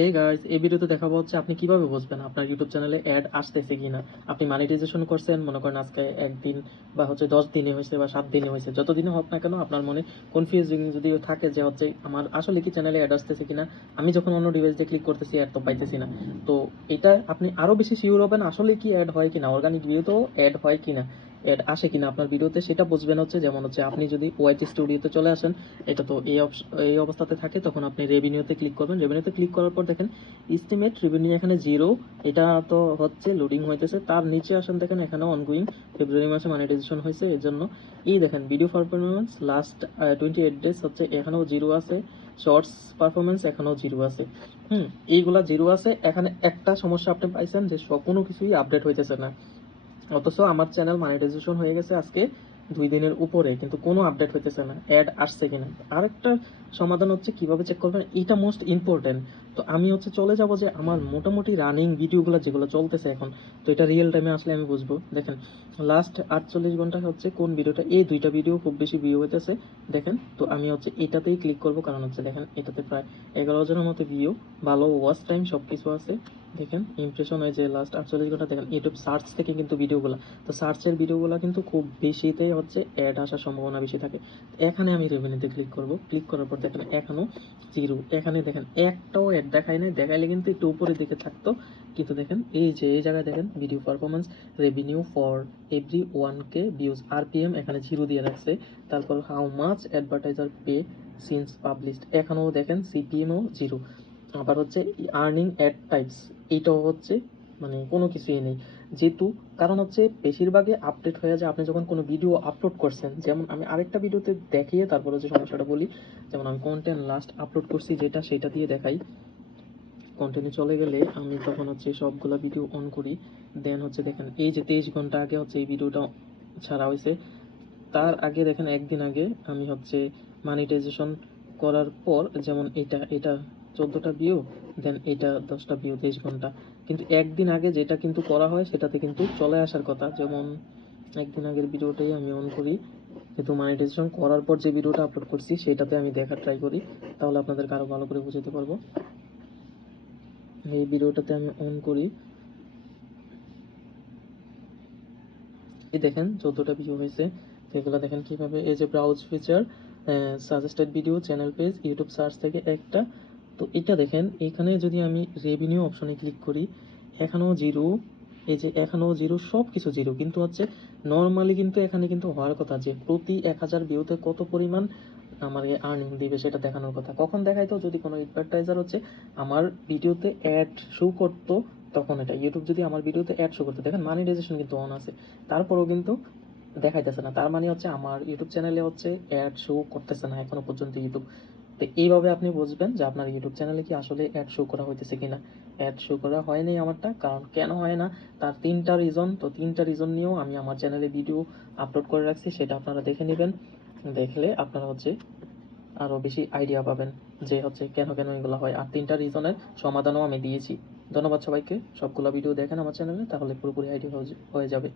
Hey guys এই ভিডিওতে দেখাবো হচ্ছে আপনি কীভাবে বুঝবেন আপনার ইউটিউব চ্যানেলে অ্যাড আসতেছে কিনা। আপনি মনিটাইজেশন করছেন, মনে করেন আজকে একদিন বা হচ্ছে দশ দিনে হয়েছে বা সাত দিনে হয়েছে। যত দিনে হোক না কেন আপনার মনে কনফিউজিং যদি থাকে যে হচ্ছে আমার আসলে কি চ্যানেলে অ্যাড আসতেছে কিনা, আমি যখন অন্য ডিভাইস দিয়ে ক্লিক করতেছি অ্যাড তো পাইতেছি না। তো এটা আপনি আরও বেশি শিওর হবেন আসলে কি অ্যাড হয় কিনা অর্গানিক ভিডিওতেও অ্যাড হয় কিনা। অ্যাড আসে কিনা আপনার ভিডিওতে, সেটা বুঝবেন হচ্ছে, যেমন হচ্ছে আপনি যদি ওয়াইটি স্টুডিওতে চলে আসেন, এটা তো এই এই অবস্থাতে থাকে, তখন আপনি রেভিনিউতে ক্লিক করবেন। রেভিনিউতে ক্লিক করার পর দেখেন ইস্টিমেট রেভিনিউ এখানে জিরো এটা তো হচ্ছে লোডিং হইতেছে। তার নিচে আসেন দেখেন, এখানে অনগোয়িং ফেব্রুয়ারি মাসে মনিটাইজেশন হয়েছে এর জন্য এই দেখেন video performance last twenty eight days হচ্ছে, এখানেও জিরো আছে। শর্টস পারফরমেন্স এখানেও জিরো আছে। হুম, এইগুলা জিরো আছে। এখানে একটা সমস্যা আপনি পাইছেন যে কোনো কিছুই আপডেট হইতেছে না। অথচ আমার চ্যানেল মনিটাইজেশন হয়ে গেছে আজকে দুই দিনের উপরে, কিন্তু কোনো আপডেট হইতেছে না অ্যাড আসছে কিনা? আরেকটা সমাধান হচ্ছে কীভাবে চেক করবেন, এটা মোস্ট ইম্পর্টেন্ট তো আমি হচ্ছে চলে যাব যে আমার মোটামুটি রানিং ভিডিওগুলো যেগুলো চলতেছে এখন, তো এটা রিয়েল টাইমে আসলে আমি বুঝব। দেখেন লাস্ট আটচল্লিশ ঘণ্টা হচ্ছে কোন ভিডিওটা এই দুইটা ভিডিও খুব বেশি ভিউ হইতেছে। দেখেন, তো আমি হচ্ছে এটাতেই ক্লিক করব, কারণ হচ্ছে দেখেন, এটাতে প্রায় এগারো হাজারের মতো ভিউ ভালো ওয়াচ টাইম সব কিছু আছে। দেখেন ইমপ্রেশন হয় যে লাস্ট আটচল্লিশ ঘণ্টা। দেখেন ইউটিউব সার্চ থেকে কিন্তু ভিডিওগুলো তো সার্চের ভিডিওগুলো কিন্তু খুব বেশিতে হচ্ছে অ্যাড আসার সম্ভাবনা বেশি থাকে। এখানে আমি রেভিনিউতে ক্লিক করব। ক্লিক করার পর দেখেন এখনও জিরো এখানে দেখেন, একটাও অ্যাড দেখায় নাই। দেখাইলে কিন্তু একটু উপরের দিকে থাকতো। কিন্তু দেখেন, এই যে, এই জায়গায় দেখেন video performance revenue for every one K views R RPM এখানে জিরো দিয়ে রাখছে। তারপর how much advertiser pay since published এখানেও দেখেন সিপিএমও জিরো আবার হচ্ছে আর্নিং অ্যাড টাইপস এইটাও হচ্ছে মানে কোনো কিছুই নেই। যেহেতু কারণ হচ্ছে বেশিরভাগই আপডেট হয়ে যায়, আপনি যখন কোনো ভিডিও আপলোড করছেন, যেমন আমি আরেকটা ভিডিওতে দেখিয়ে তারপর হচ্ছে সমস্যাটা বলি, যেমন আমি কন্টেন্ট লাস্ট আপলোড করছি যেটা, সেটা দিয়ে দেখাই। কন্টেন্টে চলে গেলে আমি তখন হচ্ছে সবগুলো ভিডিও অন করি। দেন হচ্ছে দেখেন, এই যে তেইশ ঘণ্টা আগে হচ্ছে এই ভিডিওটা ছাড়া হয়েছে, তার আগে দেখেন একদিন আগে আমি হচ্ছে মানিটাইজেশন করার পর, যেমন এটা এটা চোদ্দোটা ভিউ দেন এটা দশটা ভিউ তেইশ ঘণ্টা। কিন্তু একদিন আগে যেটা কিন্তু করা হয়, সেটাতে কিন্তু চলে আসার কথা। যেমন একদিন আগের ভিডিওটাই আমি অন করি কিন্তু মনিটাইজেশন করার পর যে ভিডিওটা আপলোড করছি, সেটাতে আমি দেখার ট্রাই করি। তাহলে আপনাদেরকে আরও ভালো করে বুঝতে পারব। এই ভিডিওটাতে আমি অন করি। এই দেখেন, চোদ্দোটা ভিডিও হয়েছে। সেগুলো দেখেন কীভাবে? এই যে browse feature suggested video channel page YouTube search থেকে একটা তো এটা দেখেন, এখানে যদি আমি রেভিনিউ অপশনে ক্লিক করি, এখানেও জিরো এই যে এখানেও জিরো সব কিছু জিরো কিন্তু হচ্ছে নর্মালি কিন্তু এখানে কিন্তু হওয়ার কথা যে প্রতি এক হাজার ভিউতে কত পরিমাণ আমার আর্নিং দিবে সেটা দেখানোর কথা। কখন দেখাইতো? যদি কোনো অ্যাডভার্টাইজার হচ্ছে আমার ভিডিওতে অ্যাড শো করতো, তখন এটা। ইউটিউব যদি আমার ভিডিওতে অ্যাড শো করতো, দেখেন মানিটাইজেশন কিন্তু অন আছে। তারপরেও কিন্তু দেখাইতেছে না। তার মানে হচ্ছে আমার ইউটিউব চ্যানেলে হচ্ছে অ্যাড শো করতেছে না এখনও পর্যন্ত ইউটিউব তো এইভাবে আপনি বুঝবেন যে আপনার ইউটিউব চ্যানেলে কি আসলে অ্যাড শো করা হইতেছে কিনা। অ্যাড শো করা হয়নি আমারটা, কারণ কেন হয় না? তার তিনটা রিজন তো তিনটা রিজন নিয়েও আমি আমার চ্যানেলে ভিডিও আপলোড করে রাখছি, সেটা আপনারা দেখে নেবেন। দেখলে আপনারা হচ্ছে আরও বেশি আইডিয়া পাবেন যে হচ্ছে কেন কেন এগুলো হয়। আর তিনটা রিজনের সমাধানও আমি দিয়েছি। ধন্যবাদ সবাইকে। সবগুলো ভিডিও দেখেন আমার চ্যানেলে তাহলে পুরোপুরি আইডিয়া হয়ে যাবে।